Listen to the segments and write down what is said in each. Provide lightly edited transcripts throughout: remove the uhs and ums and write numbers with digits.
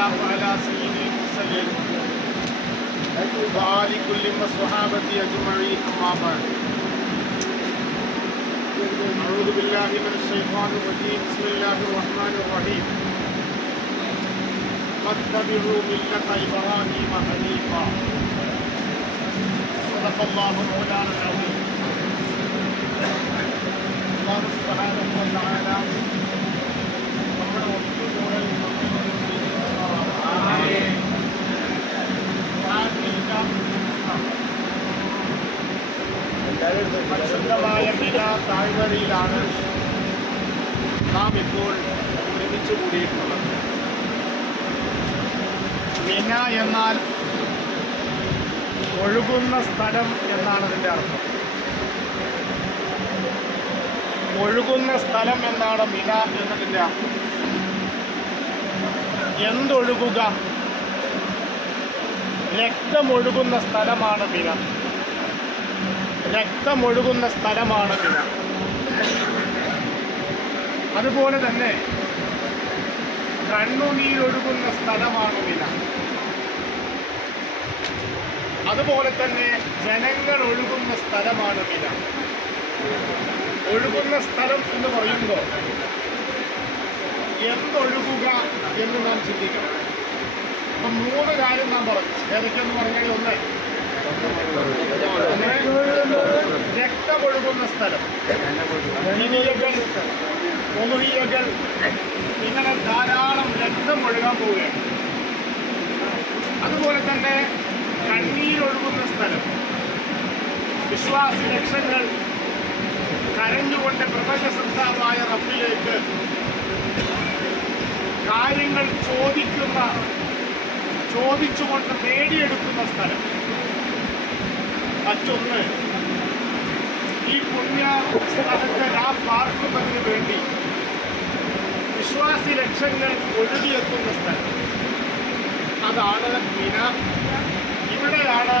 تعالى وعلى سيد المرسلين وآل كل وصحابة أجمعين أما بعد أعوذ بالله من الشيطان الرجيم بسم الله الرحمن الرحيم واتبعوا ملة إبراهيم حنيفا صدق الله مولانا العظيم. الله سبحانه وتعالى പരിശുദ്ധമായ മിന താഴ്വരയിലാണ് നാം ഇപ്പോൾ ഒരുമിച്ച് കൂടിയിട്ടുള്ളത്. മിന എന്നാൽ ഒഴുകുന്ന സ്ഥലം എന്നാണ് അതിൻ്റെ അർത്ഥം. ഒഴുകുന്ന സ്ഥലം എന്നാണ് മിന എന്നതിൻ്റെ അർത്ഥം. എന്തൊഴുകുക? രക്തമൊഴുകുന്ന സ്ഥലമാണ് മിന. രക്തമൊഴുകുന്ന സ്ഥലമാണ് മിന. അതുപോലെ തന്നെ കണ്ണുനീരൊഴുകുന്ന സ്ഥലമാണ് മിന. അതുപോലെ തന്നെ ജനങ്ങൾ ഒഴുകുന്ന സ്ഥലമാണ് മിന. ഒഴുകുന്ന സ്ഥലം എന്ന് പറയുമ്പോൾ എന്തൊഴുകുക എന്ന് നാം ചിന്തിക്കണം. അപ്പം 3 കാര്യം നാം പറഞ്ഞു. ഏതൊക്കെയെന്ന് പറഞ്ഞാൽ ഒന്ന് രക്തമൊഴുകുന്ന സ്ഥലം, ഒന്നുഹിയകൾ, ഇങ്ങനെ ധാരാളം രക്തം ഒഴുകാൻ പോവുകയാണ്. അതുപോലെ തന്നെ കണ്ണീരൊഴുകുന്ന സ്ഥലം, വിശ്വാസി ലക്ഷങ്ങൾ കരഞ്ഞുകൊണ്ട് പ്രപഞ്ചസത്താവായ റബ്ബിലേക്ക് കാര്യങ്ങൾ ചോദിച്ചുകൊണ്ട് നേടിയെടുക്കുന്ന സ്ഥലം. മറ്റൊന്ന് ഈ പുണ്യ സ്ഥലത്തെ പാർക്കുന്നതിന് വേണ്ടി വിശ്വാസി ലക്ഷങ്ങൾ ഒഴുകിയെത്തുന്ന സ്ഥലം, അതാണ് മിന. ഇവിടെയാണ്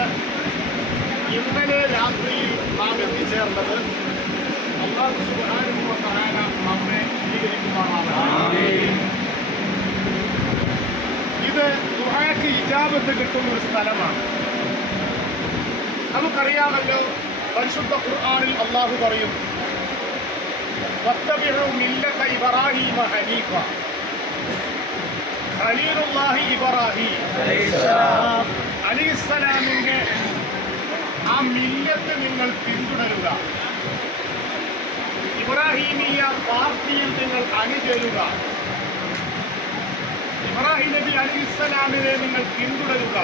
ഇന്നലെ രാത്രിയിൽ നാം എത്തിച്ചേർന്നത്. അല്ലാഹു സുബ്ഹാനഹു വ തആല നമ്മെ സ്വീകരിക്കുമാറാവട്ടെ. ഇത് ദുആക്ക് ഇജാബത്ത് കിട്ടുന്ന ഒരു സ്ഥലമാണ്. നമുക്കറിയാമല്ലോ, പരിശുദ്ധ ഖുർആനിൽ അല്ലാഹു പറയും, വത്തബിഉ മില്ലത ഇബ്രാഹീമ ഹനീഫ. ഖലീലുല്ലാഹി ഇബ്രാഹീം അലൈഹിസ്സലാമിന്റെ ആ മില്ലത്ത് നിങ്ങൾ പിന്തുടരുക. ഇബ്രാഹീമിയ പാർട്ടിയിൽ നിങ്ങൾ അണിചേരുക. ഇബ്രാഹിം നബി അലൈഹിസ്സലാമിനെ നിങ്ങൾ പിന്തുടരുക.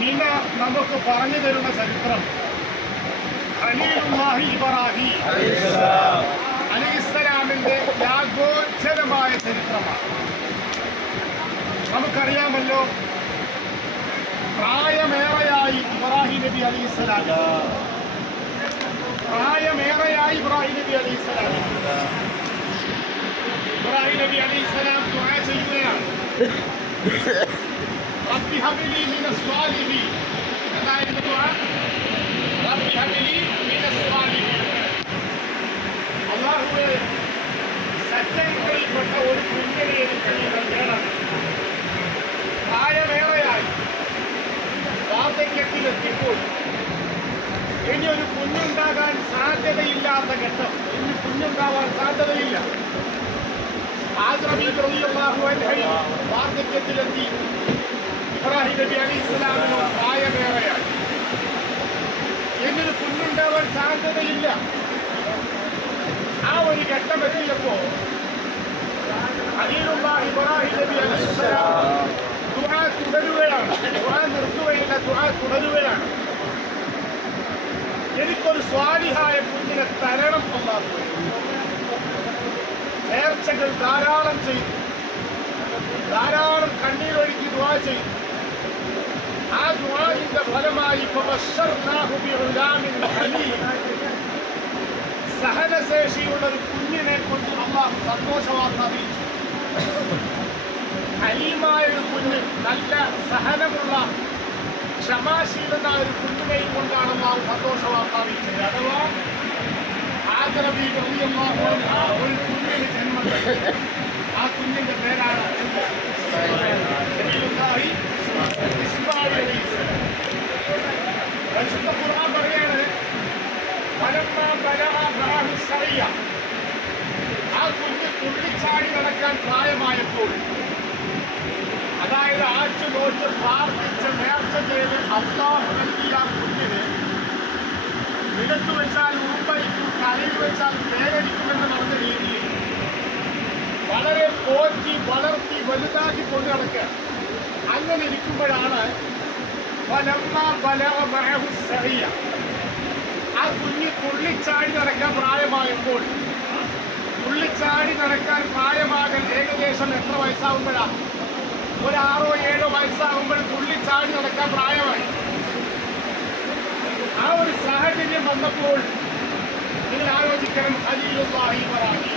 മിന നമുക്ക് പറഞ്ഞു തരുന്ന ചരിത്രം ഖലീലുല്ലാഹി ഇബ്രാഹീം അലൈഹിസ്സലാമിന്റെ ത്യാഗോജ്ജലമായ ചരിത്രമാണ്. നമുക്കറിയാമല്ലോ, പ്രായമേറെയായി ഇബ്രാഹിം നബി അലൈഹിസ്സലാം ഇബ്രാഹിം നബി അലൈഹിസ്സലാം ദുആ ചെയ്യുകയാണ്. റബ്ബി ഹബ്ലി മിനസ് സ്വാലിഹീൻ. എന്തായിരുന്നു ദുആ? റബ്ബി ഹബ്ലി മിനസ് സ്വാലിഹീൻ. അല്ലാഹുവേ, സജ്ജനങ്ങളിൽപ്പെട്ട ഒരു കുഞ്ഞിനെ എനിക്ക് നൽകണം. പ്രായമേറെയായി വാർദ്ധക്യത്തിലെത്തിപ്പോൾ ഇനി ഒരു കുഞ്ഞുണ്ടാകാൻ സാധ്യതയില്ലാത്ത ഘട്ടം. ഇനി കുഞ്ഞുണ്ടാവാൻ സാധ്യതയില്ല. വാർദ്ധക്യത്തിലെത്തി. ഇബ്രാഹിം നബി അലൈഹിസ്സലാമിന് പ്രായമേറെയായി. ഇനിയൊരു കുഞ്ഞുണ്ടാവാൻ സാധ്യതയില്ല. ആ ഒരു ഘട്ടം എത്തിയപ്പോൾ ഖലീലുല്ലാഹി ഇബ്രാഹിം നബി അലൈഹിസ്സലാം ദുആ തുടരുകയാണ്. ദുആ നിർത്തുകയില്ല, ദുആ തുടരുകയാണ്. എനിക്കൊരു സ്വാലിഹായ കുഞ്ഞിനെ തരണം അല്ലാഹു. നേർച്ചകൾ ധാരാളം ചെയ്തു, ധാരാളം കണ്ണീരൊഴുക്കി ദുആ ചെയ്തു. ആ ദുആഇന്റെ ഫലമായി സഹനശേഷിയുള്ള ഒരു കുഞ്ഞിനെ കൊണ്ട് അല്ലാഹു സന്തോഷവാർത്ത അറിയിച്ചു. ഹലീമായ ഒരു കുഞ്ഞ്, നല്ല സഹനമുള്ള ക്ഷമാശീലനായ ഒരു കുഞ്ഞിനെയും കൊണ്ടാണ് നാം സന്തോഷവാർത്ത അറിയിച്ചത്. അഥവാ ഒരു കുഞ്ഞിന് ജന്മം. ആ കുഞ്ഞിന്റെ പേര് കുഞ്ഞ് തുള്ളിച്ചാടി നടക്കാൻ പ്രായമായപ്പോൾ, അതായത് ആച്ചു നോച്ച് പ്രാർത്ഥിച്ച് നേർച്ച ചെയ്ത് അള്ളാഹു നൽകിയ ആ കുഞ്ഞിന് നിലത്ത് വെച്ചാൽ ഉറുമ്പരിക്കും, കലയിൽ വെച്ചാൽ തേരടിക്കുമെന്ന് പറഞ്ഞ രീതിയിൽ വളരെ പോറ്റി വളർത്തി വലുതാക്കി കൊണ്ട് നടക്കുക. അങ്ങനെ ഇരിക്കുമ്പോഴാണ് ആ കുഞ്ഞ് തുള്ളിച്ചാടി നടക്കാൻ പ്രായമായപ്പോൾ, തുള്ളിച്ചാടി നടക്കാൻ പ്രായമാകൽ ഏകദേശം എത്ര വയസ്സാകുമ്പോഴാണ്? ഒരു 6 or 7 വയസ്സാകുമ്പോൾ തുള്ളിച്ചാടി നടക്കാൻ പ്രായമായി. ആ ഒരു സാഹചര്യം വന്നപ്പോൾ നിങ്ങൾ ആലോചിക്കണം, ഖലീലുല്ലാഹി ഇബ്രാഹിം